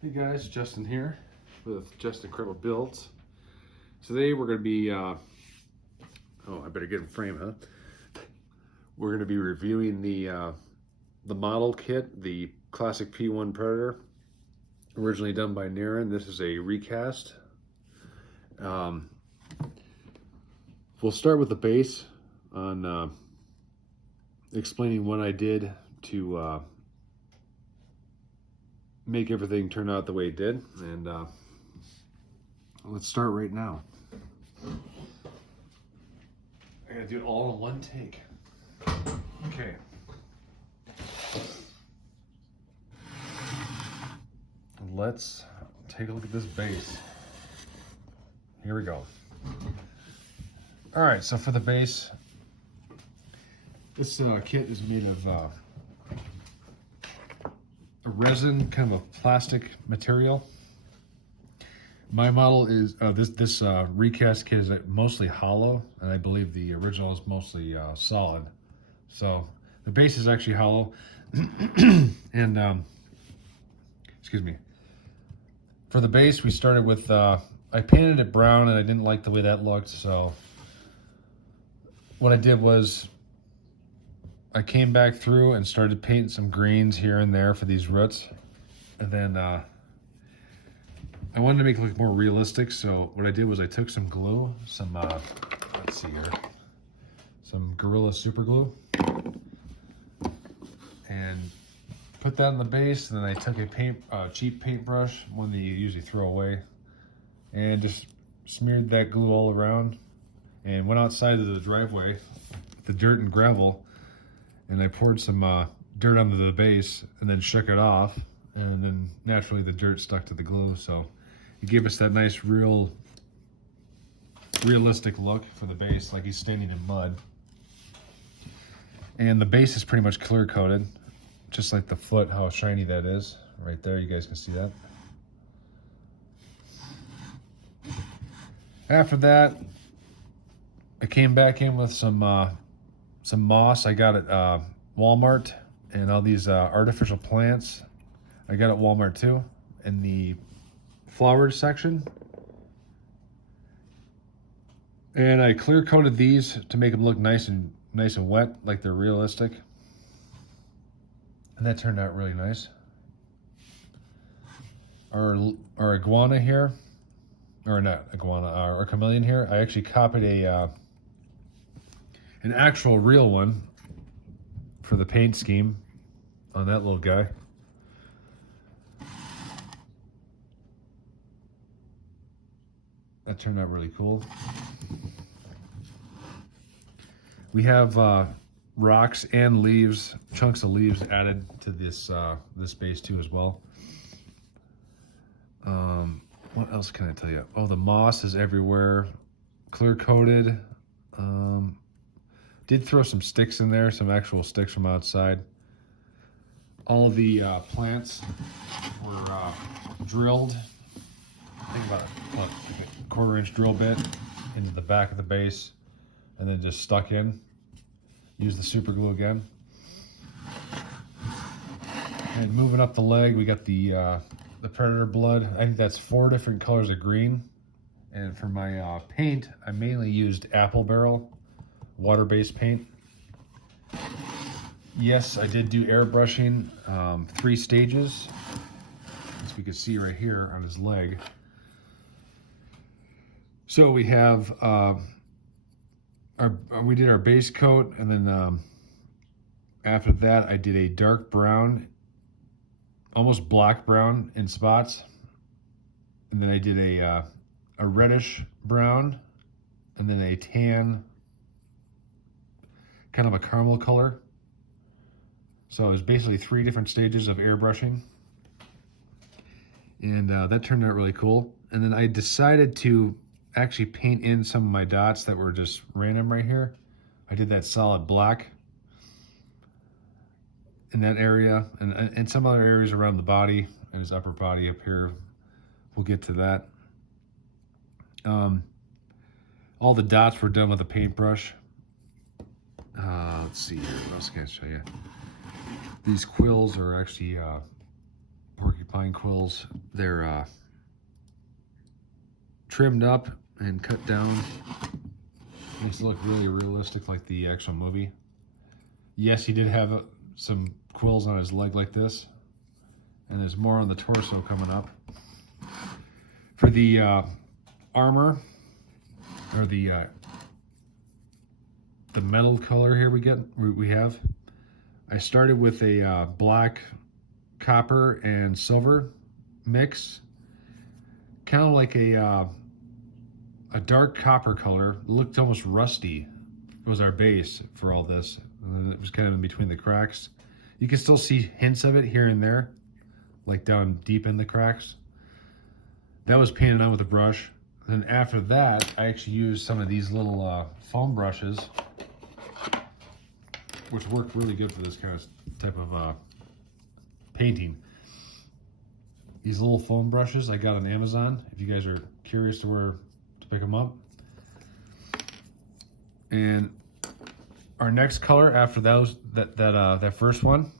Hey guys, Justin here with Just Incredible Builds. Today we're going to be, I better get in frame, huh? We're going to be reviewing the model kit, the classic P1 Predator, originally done by Naren. This is a recast. We'll start with the base on explaining what I did to make everything turn out the way it did, and let's start right now. I gotta do it all in one take. Okay. Let's take a look at this base. Here we go. All right, so for the base, this kit is made of a resin, kind of a plastic material. My model is this recast kit is mostly hollow, and I believe the original is mostly solid. So the base is actually hollow, and excuse me. For the base, we started with I painted it brown, and I didn't like the way that looked. So what I did was I came back through and started painting some greens here and there for these roots. And then I wanted to make it look more realistic, so what I did was I took some glue, some, let's see here, some Gorilla Super Glue, and put that on the base. And then I took a cheap paintbrush, one that you usually throw away, and just smeared that glue all around, and went outside of the driveway, the dirt and gravel, and I poured some dirt onto the base and then shook it off, and then naturally the dirt stuck to the glue, so it gave us that nice realistic look for the base, like he's standing in mud. And the base is pretty much clear coated, just like the foot, how shiny that is right there. You guys can see that. After that, I came back in with some moss I got at Walmart, and all these artificial plants I got at Walmart too, in the flowered section. And I clear coated these to make them look nice and wet, like they're realistic. And that turned out really nice. Our iguana here, or not iguana, our chameleon here, I actually copied an actual real one for the paint scheme on that little guy. That turned out really cool. We have rocks and leaves, chunks of leaves added to this this base too as well. What else can I tell you? Oh, the moss is everywhere, clear coated. Did throw some sticks in there, some actual sticks from outside. All the plants were drilled. I think about a 1/4-inch drill bit into the back of the base, and then just stuck in. Use the super glue again. And moving up the leg, we got the Predator blood. I think that's 4 different colors of green. And for my paint, I mainly used Apple Barrel water-based paint. Yes, I did do airbrushing, 3 stages, as we can see right here on his leg. So we have we did our base coat, and then after that I did a dark brown, almost black brown in spots, and then I did a reddish brown, and then a tan, kind of a caramel color. So it was basically 3 different stages of airbrushing, and that turned out really cool. And then I decided to actually paint in some of my dots that were just random right here. I did that solid black in that area, and some other areas around the body and his upper body up here. We'll get to that. All the dots were done with a paintbrush. Let's see here, what else can I show you? These quills are actually porcupine pine quills. They're trimmed up and cut down. Makes it look really realistic like the actual movie. Yes, he did have some quills on his leg like this. And there's more on the torso coming up. For the armor, or the metal color here we have, I started with a black, copper, and silver mix. Kind of like a dark copper color. It looked almost rusty. It was our base for all this. And then it was kind of in between the cracks. You can still see hints of it here and there, like down deep in the cracks. That was painted on with a brush. Then after that, I actually used some of these little foam brushes, which worked really good for this kind of type of painting. These little foam brushes I got on Amazon, if you guys are curious to where to pick them up. And our next color after that first one,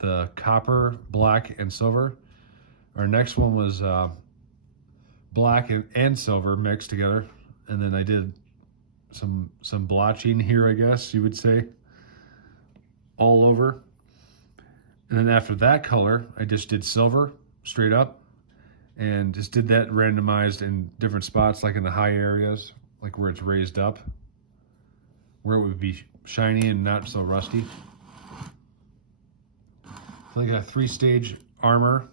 the copper, black, and silver. Our next one was black and silver mixed together, and then I did some blotching here, I guess you would say, all over. And then after that color, I just did silver straight up, and just did that randomized in different spots, like in the high areas, like where it's raised up, where it would be shiny and not so rusty. So I got a 3-stage armor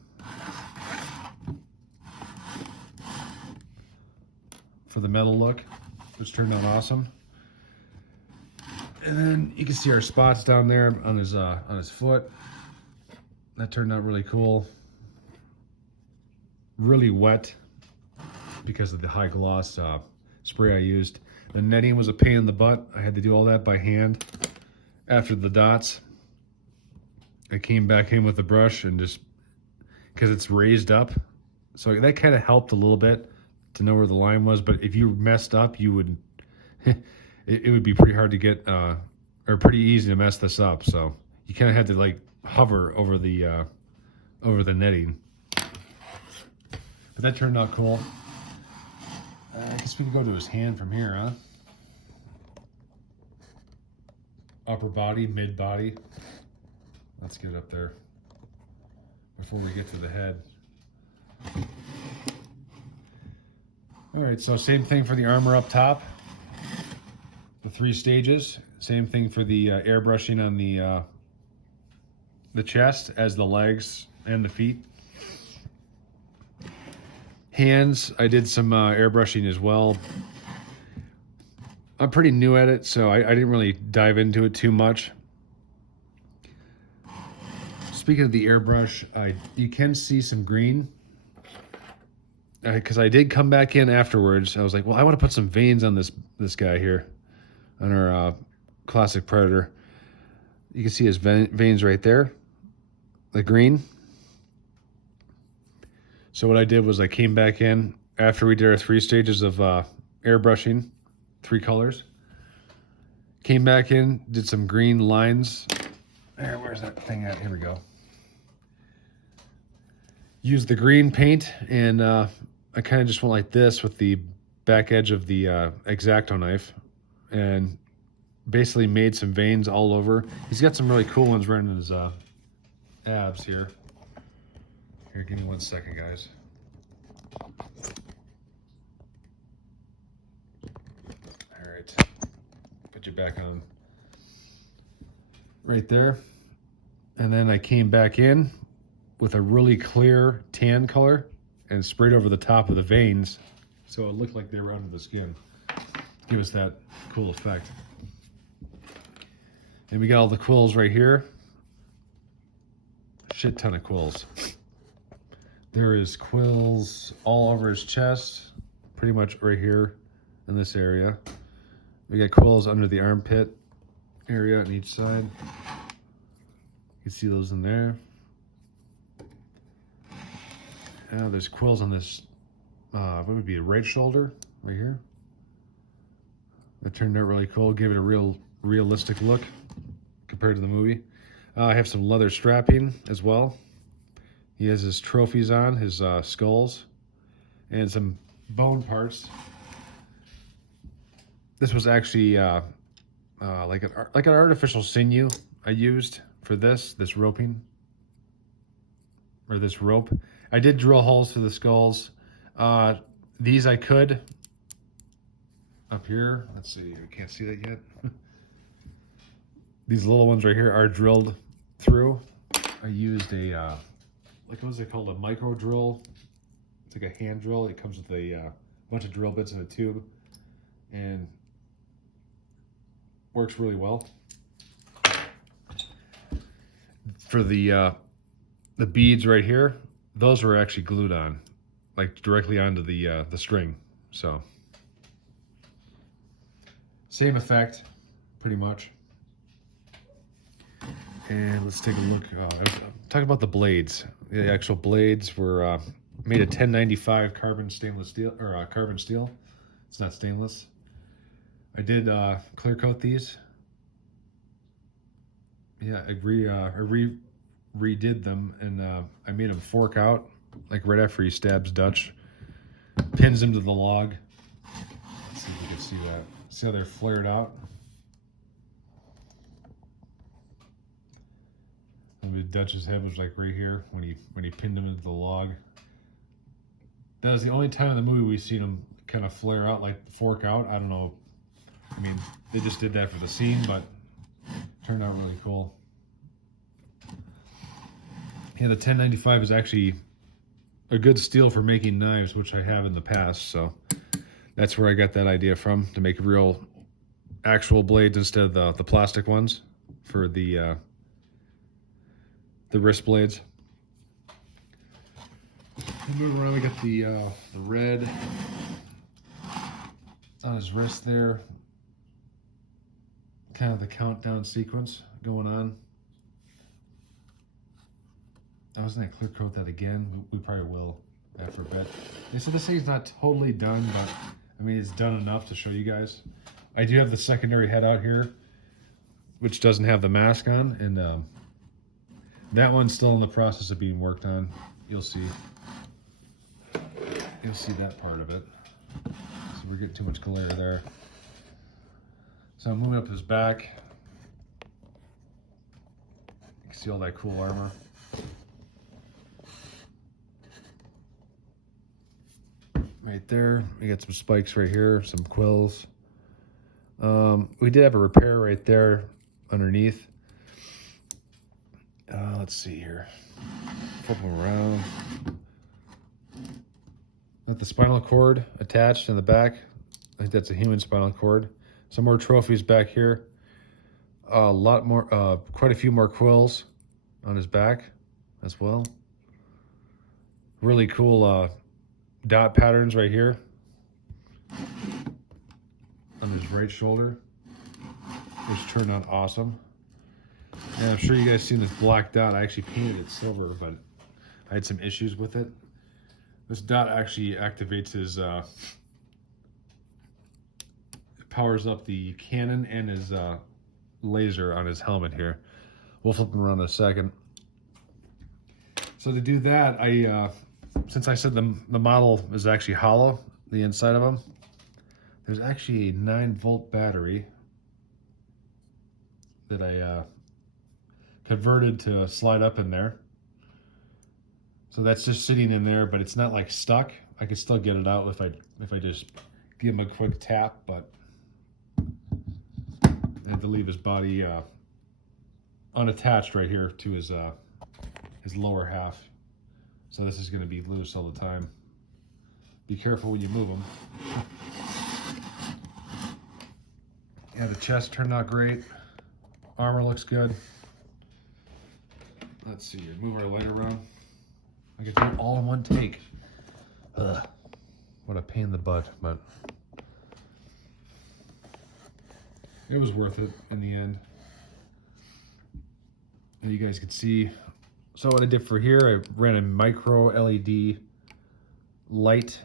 for the metal look, which turned out awesome. And then you can see our spots down there on his foot. That turned out really cool. Really wet because of the high gloss spray I used. The netting was a pain in the butt. I had to do all that by hand. After the dots, I came back in with the brush and just, because it's raised up, so that kind of helped a little bit to know where the line was. But if you messed up, you would it would be pretty hard to get or pretty easy to mess this up. So you kind of had to like hover over the netting. But that turned out cool. I guess we can go to his hand from here, huh? Upper body, mid body. Let's get up there before we get to the head. All right, so same thing for the armor up top. The 3 stages. Same thing for the airbrushing on the chest as the legs and the feet. Hands, I did some airbrushing as well. I'm pretty new at it, so I didn't really dive into it too much. Speaking of the airbrush, you can see some green. Because I did come back in afterwards. I was like, well, I want to put some veins on this guy here, on our classic Predator. You can see his veins right there, the green. So what I did was I came back in after we did our 3 stages of airbrushing, 3 colors. Came back in, did some green lines. There, where's that thing at? Here we go. Used the green paint, and I kind of just went like this with the back edge of the X-Acto knife, and basically made some veins all over. He's got some really cool ones right in his abs here. Here, give me 1 second, guys. All right, put you back on right there. And then I came back in with a really clear tan color and sprayed over the top of the veins so it looked like they were under the skin. Give us that cool effect. And we got all the quills right here. Shit ton of quills. There is quills all over his chest, pretty much right here in this area. We got quills under the armpit area on each side. You can see those in there. There's quills on this, what would be a right shoulder right here. That turned out really cool. Gave it a real realistic look compared to the movie. I have some leather strapping as well. He has his trophies on, his skulls, and some bone parts. This was actually like an artificial sinew I used for this roping, or this rope. I did drill holes through the skulls. These I could up here. Let's see, I can't see that yet. These little ones right here are drilled through. I used a like, what's it called, a micro drill. It's like a hand drill. It comes with a bunch of drill bits in a tube, and works really well. For the beads right here, those were actually glued on, like directly onto the string. So same effect, pretty much. And let's take a look. Talk about the blades. The actual blades were made of 1095 carbon stainless steel, or carbon steel. It's not stainless. I did clear coat these. Yeah, I redid them, and I made them fork out, like right after he stabs Dutch. Pins him to the log. Let's see if you can see that. See how they're flared out? Dutch's head was like right here when he pinned him into the log. That was the only time in the movie we've seen him kind of flare out, like fork out. I don't know. I mean, they just did that for the scene, but it turned out really cool. Yeah, the 1095 is actually a good steel for making knives, which I have in the past. So that's where I got that idea from, to make real actual blades instead of the plastic ones for the wrist blades. Move around, we got the red on his wrist there. Kind of the countdown sequence going on. I was gonna clear coat that again. We probably will after a bit. They said this thing's not totally done, but I mean, it's done enough to show you guys. I do have the secondary head out here, which doesn't have the mask on, and that one's still in the process of being worked on. You'll see. You'll see that part of it. So we're getting too much glare there. So I'm moving up his back. You can see all that cool armor. Right there. We got some spikes right here, some quills. We did have a repair right there underneath. Let's see here. Flip them around. Got the spinal cord attached in the back. I think that's a human spinal cord. Some more trophies back here. A lot more, quite a few more quills on his back as well. Really cool dot patterns right here on his right shoulder, which turned out awesome. And I'm sure you guys seen this black dot. I actually painted it silver, but I had some issues with it. This dot actually activates his, it powers up the cannon and his laser on his helmet here. We'll flip him around in a second. So to do that, since I said the model is actually hollow, the inside of him, there's actually a 9-volt battery that I converted to slide up in there. So that's just sitting in there, but it's not like stuck. I can still get it out if I just give him a quick tap, but I have to leave his body unattached right here to his lower half. So this is going to be loose all the time. Be careful when you move them. Yeah, the chest turned out great. Armor looks good. Let's see here. Move our light around. I can do it all in one take. Ugh. What a pain in the butt, but it was worth it in the end. And you guys can see. So what I did for here, I ran a micro LED light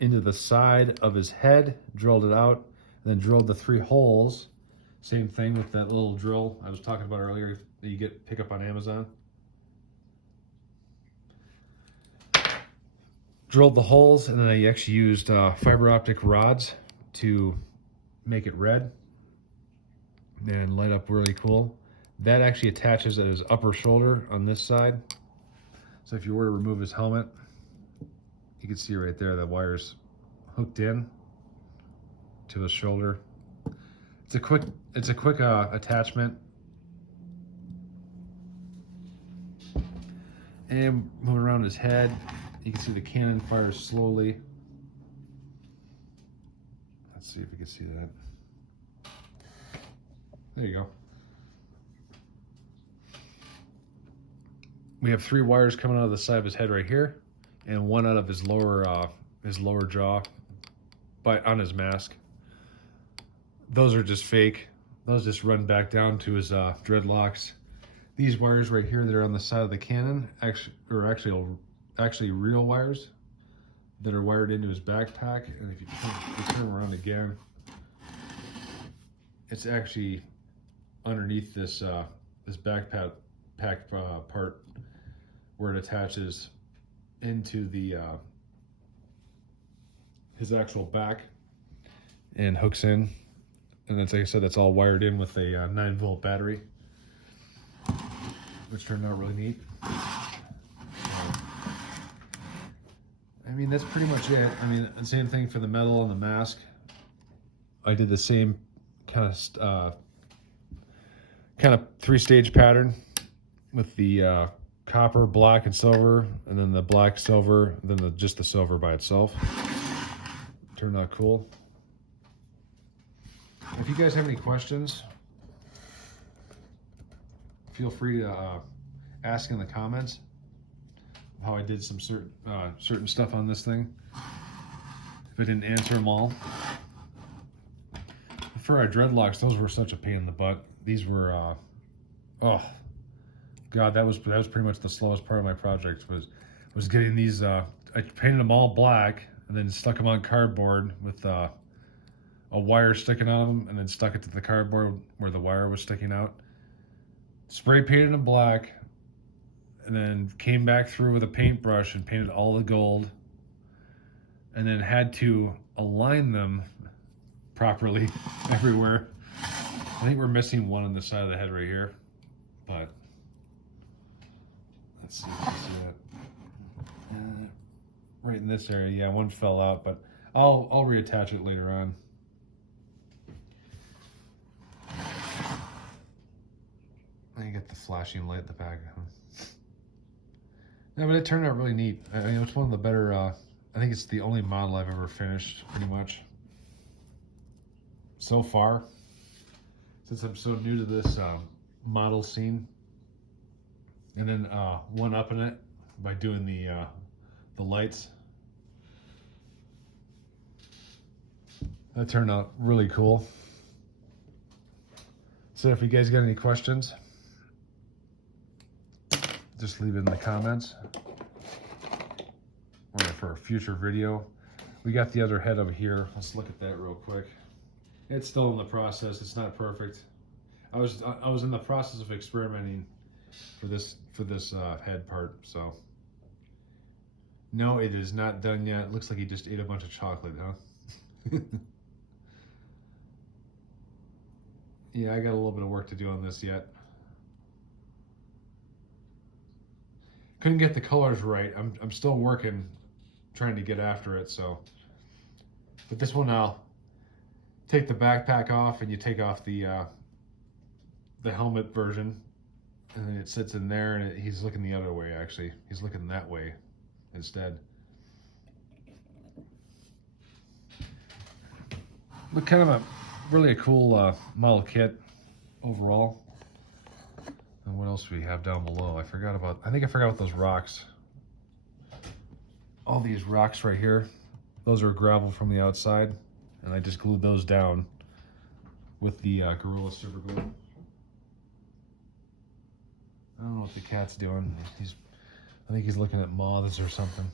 into the side of his head, drilled it out, and then drilled the 3 holes. Same thing with that little drill I was talking about earlier that you pick up on Amazon. drilled the holes, and then I actually used fiber optic rods to make it red and light up really cool. That actually attaches at his upper shoulder on this side. So if you were to remove his helmet, you can see right there the wire's hooked in to his shoulder. It's a quick attachment. And moving around his head, you can see the cannon fires slowly. Let's see if we can see that. There you go. We have 3 wires coming out of the side of his head right here, and 1 out of his lower jaw, on his mask. Those are just fake. Those just run back down to his dreadlocks. These wires right here that are on the side of the cannon are actually real wires that are wired into his backpack. And if you turn them around again, it's actually underneath this backpack part where it attaches into the his actual back and hooks in. And that's, like I said, that's all wired in with a 9-volt battery, which turned out really neat. I mean, that's pretty much it. I mean, the same thing for the metal and the mask. I did the same kind of 3-stage pattern with the copper, black, and silver, and then the black, silver, and then just the silver by itself. Turned out cool. If you guys have any questions, feel free to ask in the comments how I did some certain stuff on this thing. If I didn't answer them all. For our dreadlocks, those were such a pain in the butt. These were, oh God, that was pretty much the slowest part of my project was getting these. I painted them all black and then stuck them on cardboard with a wire sticking on them, and then stuck it to the cardboard where the wire was sticking out. Spray painted them black, and then came back through with a paintbrush and painted all the gold, and then had to align them properly everywhere. I think we're missing one on the side of the head right here, but let's see if you see that. Right in this area, yeah, one fell out, but I'll reattach it later on. You get the flashing light at the back. No, but it turned out really neat. I mean, it's one of the better, I think it's the only model I've ever finished, pretty much. So far, since I'm so new to this model scene. And then one-upping it by doing the lights. That turned out really cool. So if you guys got any questions, just leave it in the comments or for a future video. We got the other head over here. Let's look at that real quick. It's still in the process. It's not perfect. I was in the process of experimenting for this head part. So no, it is not done yet. It looks like he just ate a bunch of chocolate, huh? Yeah, I got a little bit of work to do on this yet. Couldn't get the colors right. I'm still working, trying to get after it. So, but this one I'll take the backpack off, and you take off the helmet version, and then it sits in there, and he's looking the other way. Actually, he's looking that way instead. But kind of really a cool model kit overall. And what else do we have down below? I think I forgot about those rocks. All these rocks right here, those are gravel from the outside, and I just glued those down with the Gorilla Super Glue. I don't know what the cat's doing. I think he's looking at moths or something.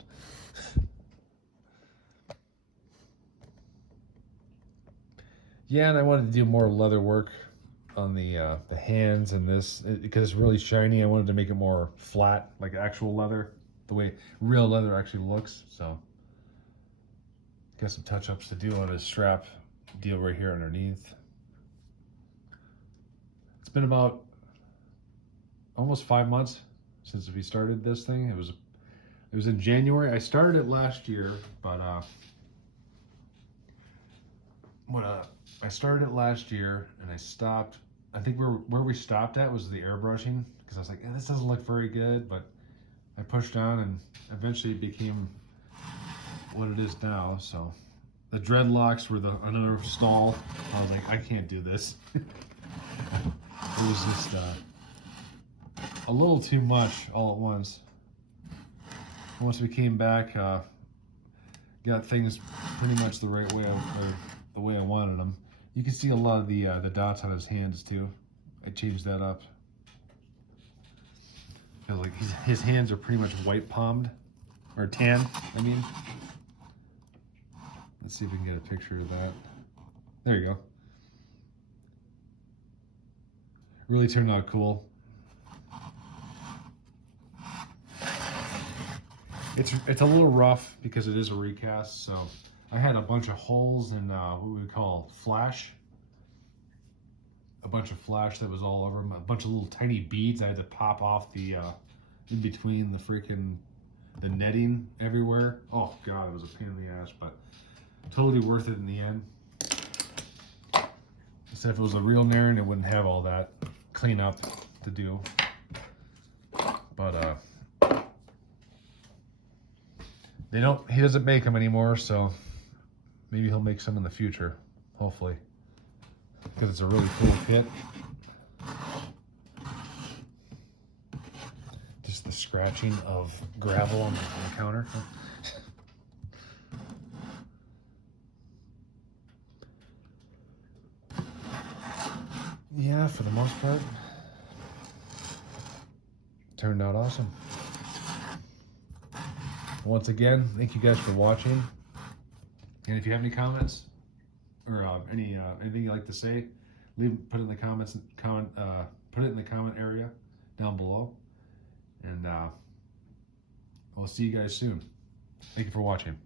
Yeah, and I wanted to do more leather work on the hands and this, because it's really shiny. I wanted to make it more flat, like actual leather, the way real leather actually looks. So Got some touch-ups to do on his strap deal right here underneath. It's been about almost 5 months since we started this thing. It was in January. I started it last year, but I started it last year and I stopped. I think where we stopped at was the airbrushing, because I was like, this doesn't look very good, but I pushed on and eventually it became what it is now. So the dreadlocks were another stall. I was like, I can't do this. It was just a little too much all at once. Once we came back, got things pretty much the right way, or the way I wanted them. You can see a lot of the dots on his hands too. I changed that up. Cause like his hands are pretty much white palmed, or tan, I mean. Let's see if we can get a picture of that. There you go. Really turned out cool. It's a little rough because it is a recast, so I had a bunch of holes in what we call flash. A bunch of flash that was all over them. A bunch of little tiny beads I had to pop off the in between the netting everywhere. Oh god, it was a pain in the ass, but totally worth it in the end. Except if it was a real Naren, it wouldn't have all that cleanup to do. But he doesn't make them anymore, so maybe he'll make some in the future, hopefully, because it's a really cool kit. Just the scratching of gravel on the counter. Yeah, for the most part, turned out awesome. Once again, thank you guys for watching. And if you have any comments or anything you'd like to say, put it in the comments. Put it in the comment area down below, and I'll see you guys soon. Thank you for watching.